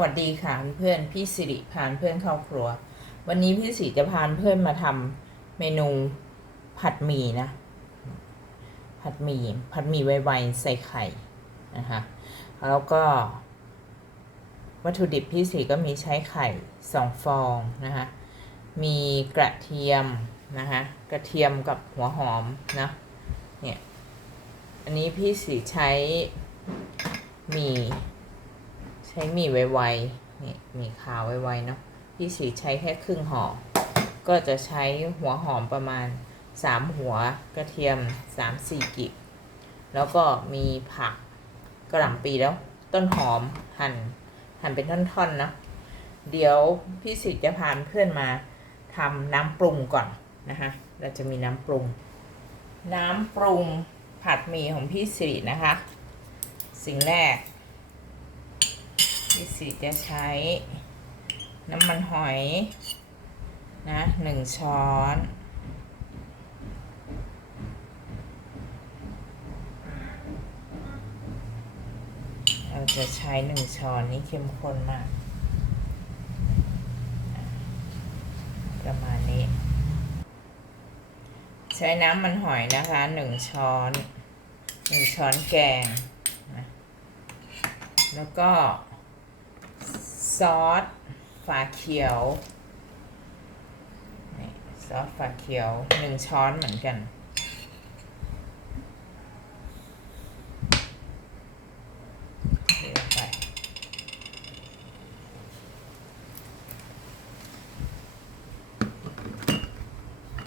วัสดีค่ะเพื่อนพี่สิริพานเพื่อนเข้าครัว วันนี้พี่สิริจะพานเพื่อนมาทำเมนูผัดหมี่นะ ผัดหมี่ผัดหมี่ไวๆใส่ไข่นะคะแล้วก็ วัตถุดิบพี่สิริก็มีใช้ไข่สองฟองนะคะมีกระเทียมนะคะกระเทียมกับหัวหอมนะเนี่ยอันนี้พี่สิใช้หมี่ ช้มีไวๆนี่มีขาวไวๆเนาะพี่สีใช้แค่ครึ่งห่อ ก็จะใช้หัวหอมประมาณสามหัวกระเทียมสามสี่กิบแล้วก็มีผักกระหล่ำปีแล้ว ต้นหอมหั่น หั่นเป็นท่อนๆเนาะเดี๋ยวพี่สิจะพาเพื่อนมาทำน้ำปรุงก่อนนะคะเราจะมีน้ำปรุง น้ำปรุงผัดหมี่ของพี่สิรินะคะ สิ่งแรก พี่สิจะใช้น้ำมันหอยนะหนึ่งช้อนเราจะใช้หนึ่งช้อนนี่เข้มข้นมาก ประมาณนี้ ใช้น้ำมันหอยนะคะหนึ่งช้อนหนึ่งช้อนแกงนะแล้วก็ ซอสฝาเขียวซอสฝาเขียวหนึ่งช้อนเหมือนกัน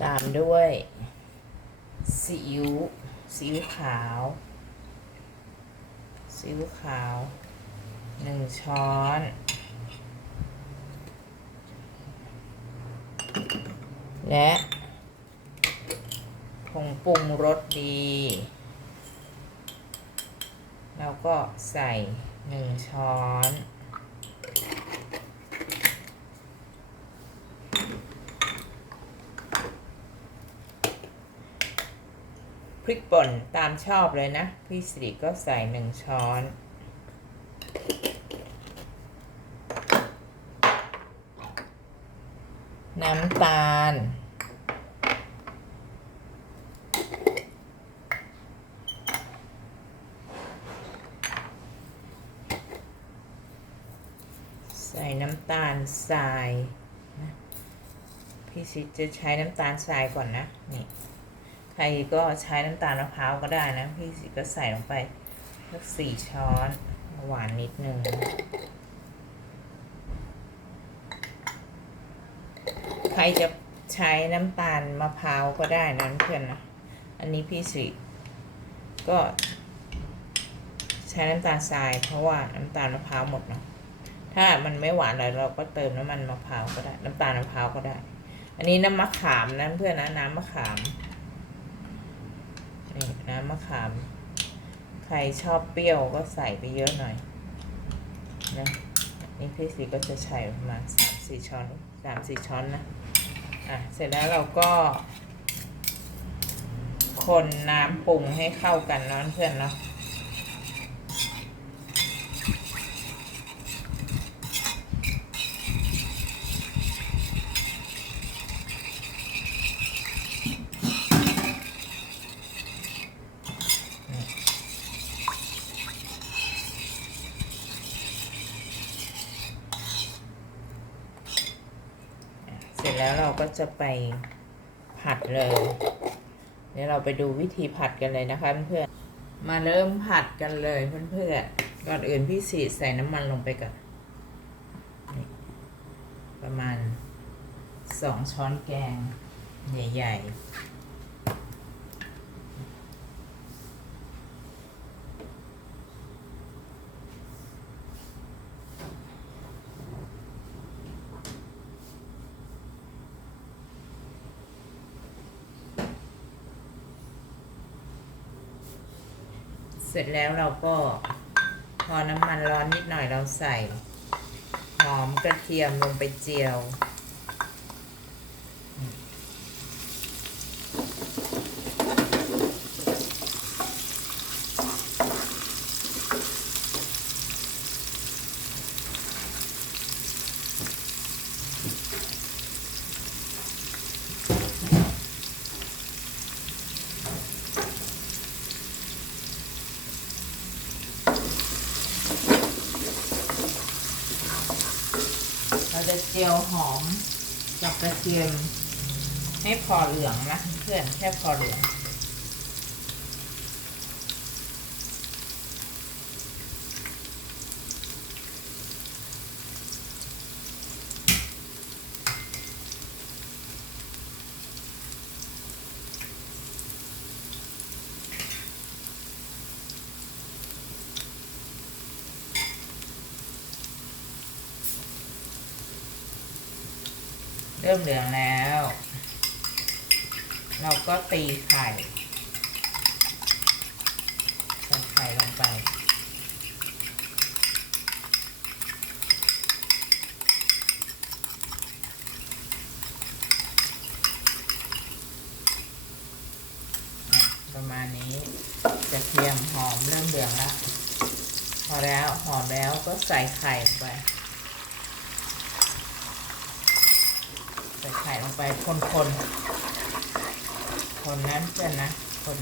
ตามด้วยซีอิ๊วซีอิ๊วขาวซีอิ๊วขาวหนึ่งช้อน และผงปรุงรสดี แล้วก็ใส่หนึ่งช้อน พริกป่นตามชอบเลยนะ พี่สิริก็ใส่หนึ่งช้อนน้ำตาล ใส่น้ำตาล ทรายนะพี่สิจะใช้น้ำตาลทรายก่อนนะนี่ใครก็ใช้น้ำตาลมะพร้าวก็ได้นะ พี่สิก็ใส่ลงไปสักสี่ช้อนหวานนิดนึงใครจะใช้น้ำตาลมะพร้าวก็ได้นะเพื่อนนะ อันนี้พี่สิก็ใช้น้ำตาลทรายเพราะว่าน้ำตาลมะพร้าวหมดเนาะ ถ้ามันไม่หวานเลยเราก็เติมน้ำมันมะพร้าวก็ได้ น้ำตาลมะพร้าวก็ได้ อันนี้น้ำมะขามนะเพื่อนนะน้ำมะขามนี่น้ำมะขาม ใครชอบเปรี้ยวก็ใส่ไปเยอะหน่อยนะนี่พี่สีก็จะใส่ประมาณสามสี่ช้อนสามสี่ช้อนนะอะเสร็จแล้วเราก็ คนน้ำปรุงให้เข้ากันนะเพื่อนเนาะ เสร็จแล้วเรา ก็จะไปผัดเลย เดี๋ยวเราไปดูวิธีผัดกันเลยนะคะเพื่อนมาเริ่มผัดกันเลยเพื่อนๆ ก่อนอื่นพี่สีใส่น้ำมันลงไปก่อน ประมาณสองช้อนแกง ใหญ่ ๆ เสร็จแล้วเราก็พอน้ำมันร้อนนิดหน่อยเราใส่หอมกระเทียมลงไปเจียว เเราจะเจียว หอมกับกระเทียมให้พอเหลืองนะเพื่อนแค่พอเหลือง เริ่มเหลืองแล้ว เราก็ตีไข่ใส่ไข่ลงไป อะประมาณนี้กระเทียมหอมเริ่มเหลืองแล้ว พอแล้วหอมแล้วก็ใส่ไข่ลงไป ใส่ไข่ล งไปคนคนคนนั้นเพื่อนนะคน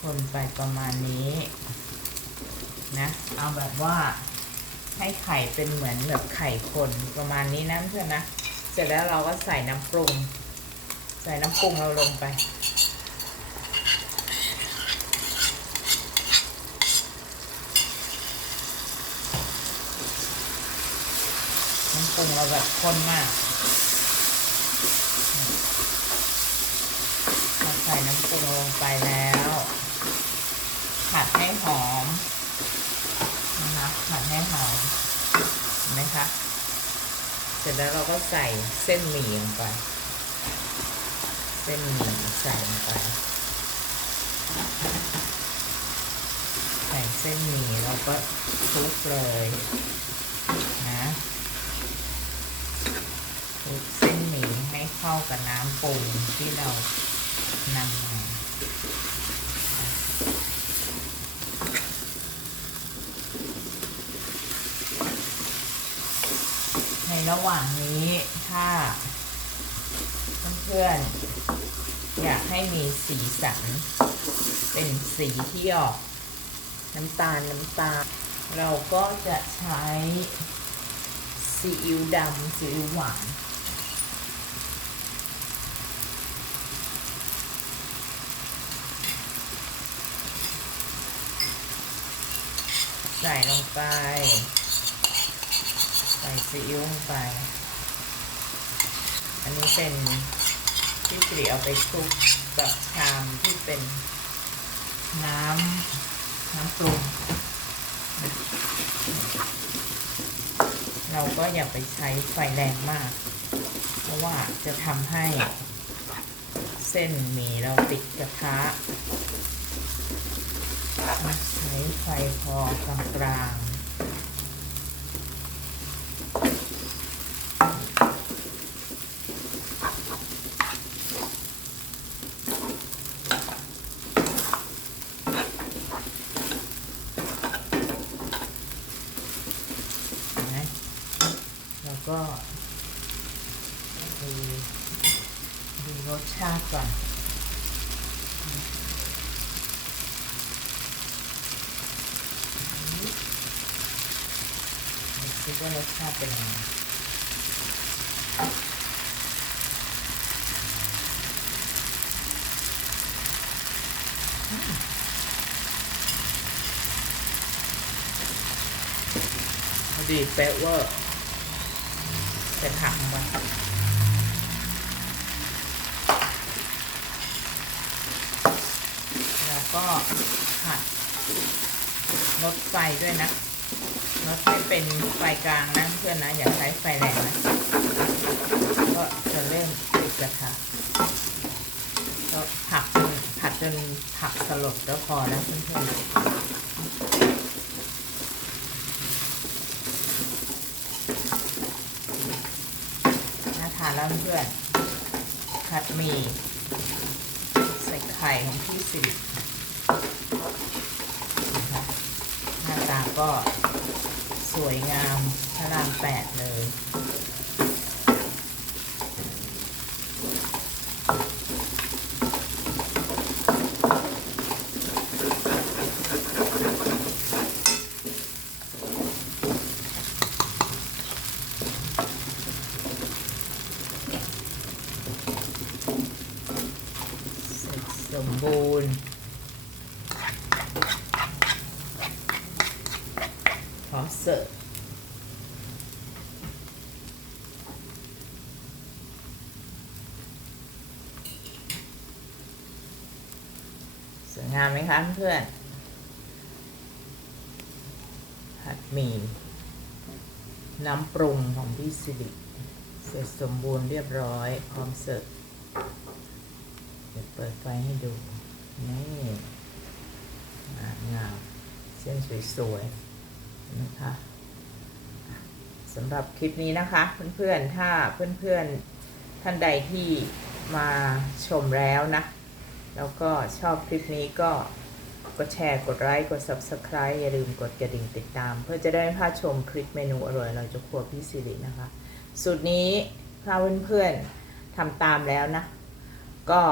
คนไปประมาณนี้นะ เอาแบบว่าให้ไข่เป็นเหมือนแบบไข่คนประมาณนี้นะเพื่อนนะ เสร็จแล้วเราก็ใส่น้ำปรุง ใส่น้ำปรุงเราลงไป ปรุงเราแบบข้นมากเราใส่น้ำปรุงลงไปแล้ว ผัดให้หอมนะคะผัดให้หอมเห็นไหมคะ เสร็จแล้วเราก็ใส่เส้นหมี่ลงไป เส้นหมี่ใส่ลงไป ใส่เส้นหมี่เราก็คลุกเลยนะคลุกเส้นหมี่ให้ เข้ากับน้ำปรุงที่เรานำมาในระหว่างนี้ถ้าเพื่อนๆอยากให้มีสีสัน เป็นสีที่ออกน้ำตาลน้ำตาล เราก็จะใช้ซีอิ๊วดำซีอิ๊วหวาน ใส่ลงไป ใส่ซีอิ๊วลงไป อันนี้เป็นที่สิริเอาไปคลุกกับชามที่เป็นน้ำน้ำปรุงเราก็อย่าไปใช้ไฟแรงมาก เพราะว่าจะทำให้เส้นหมี่เราติดกระทะ ใช้ไฟพอกลางๆเห็นไหมแล้วก็ดูดูรสชาติก่อน ดูว่ารสชาติเป็นยังไงดีเป๊ะวอร์ใส่ผักลงไปแล้วก็ผัดลดไฟด้วยนะ ลดให้เป็นไฟกลางนะเพื่อนนะอย่าใช้ไฟแรงนะก็จะเริ่มติดกระทะก็ผักผัดจนผักสลดก็พอแล้วเพื่อนๆน่าทานแล้วเพื่อนผัดหมี่ใส่ไข่ของพี่สิรินะคะหน้าตาก็ สวยงามพระรามแปดเลย สมบูรณ์ เสิร์ฟสวยงามไหมคะเพื่อนผัดหมี่น้ำปรุงของพี่สิริเสร็จสมบูรณ์เรียบร้อยพร้อมเสิร์ฟเดี๋ยวเปิดไฟให้ดู นี่งามงามเส้นสวยๆ นะคะสำหรับคลิปนี้นะคะ เพื่อนๆ ถ้าเพื่อนๆ ท่านใดที่มาชมแล้วนะ แล้วก็ชอบคลิปนี้ก็กดแชร์กดไลค์กด Subscribe อย่าลืมกดกระดิ่งติดตาม เพื่อจะได้ไม่พลาดชมคลิปเมนูอร่อยเราจะครัวพี่สิรินะคะ สูตรนี้ถ้าเพื่อนๆทำตามแล้วนะ ก็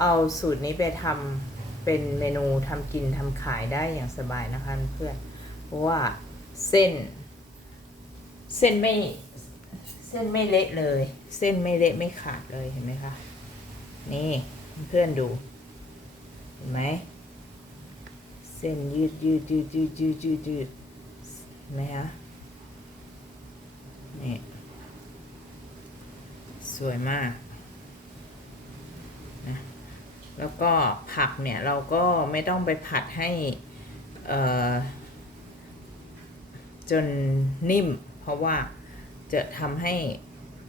เอาสูตรนี้ไปทำเป็นเมนูทำกินทำขายได้อย่างสบายนะคะเพื่อน ราะว่าเส้น เส้นไม่ เส้นไม่เละเลย เส้นไม่เละไม่ขาดเลยเห็นไหมคะ นี่เพื่อนดู เห็นไหม เส้นยืดยืดยืดยืดยืดยืดยืดเห็นไหมคะ นี่ สวยมากนะแล้วก็ผักเนี่ยเราก็ไม่ต้องไปผัดให้ เอ่อ จนนิ่ม เพราะว่าจะทำให้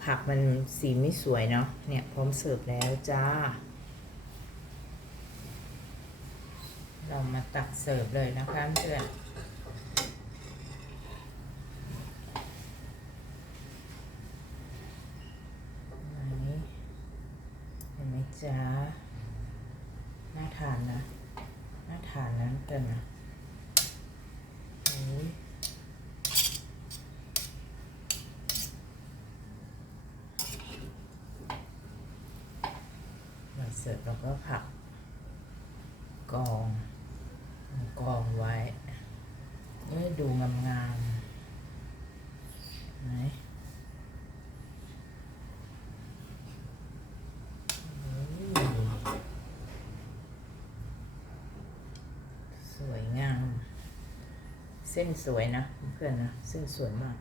ผักมันสีไม่สวยเนาะเนี่ยพร้อมเสิร์ฟแล้วจ้า เรามาตักเสิร์ฟเลยนะคะเพื่อนเห็นไหมจ๊ะน่าทานนะ น่าทานนะเพื่อนนะโอ้ย เสร์ฟแล้วก็ผัก กอง กองไว้เอ้ยดูงามงามๆไหนสวยงาม เส้นสวยนะเพื่อนนะ เส้นสวยมาก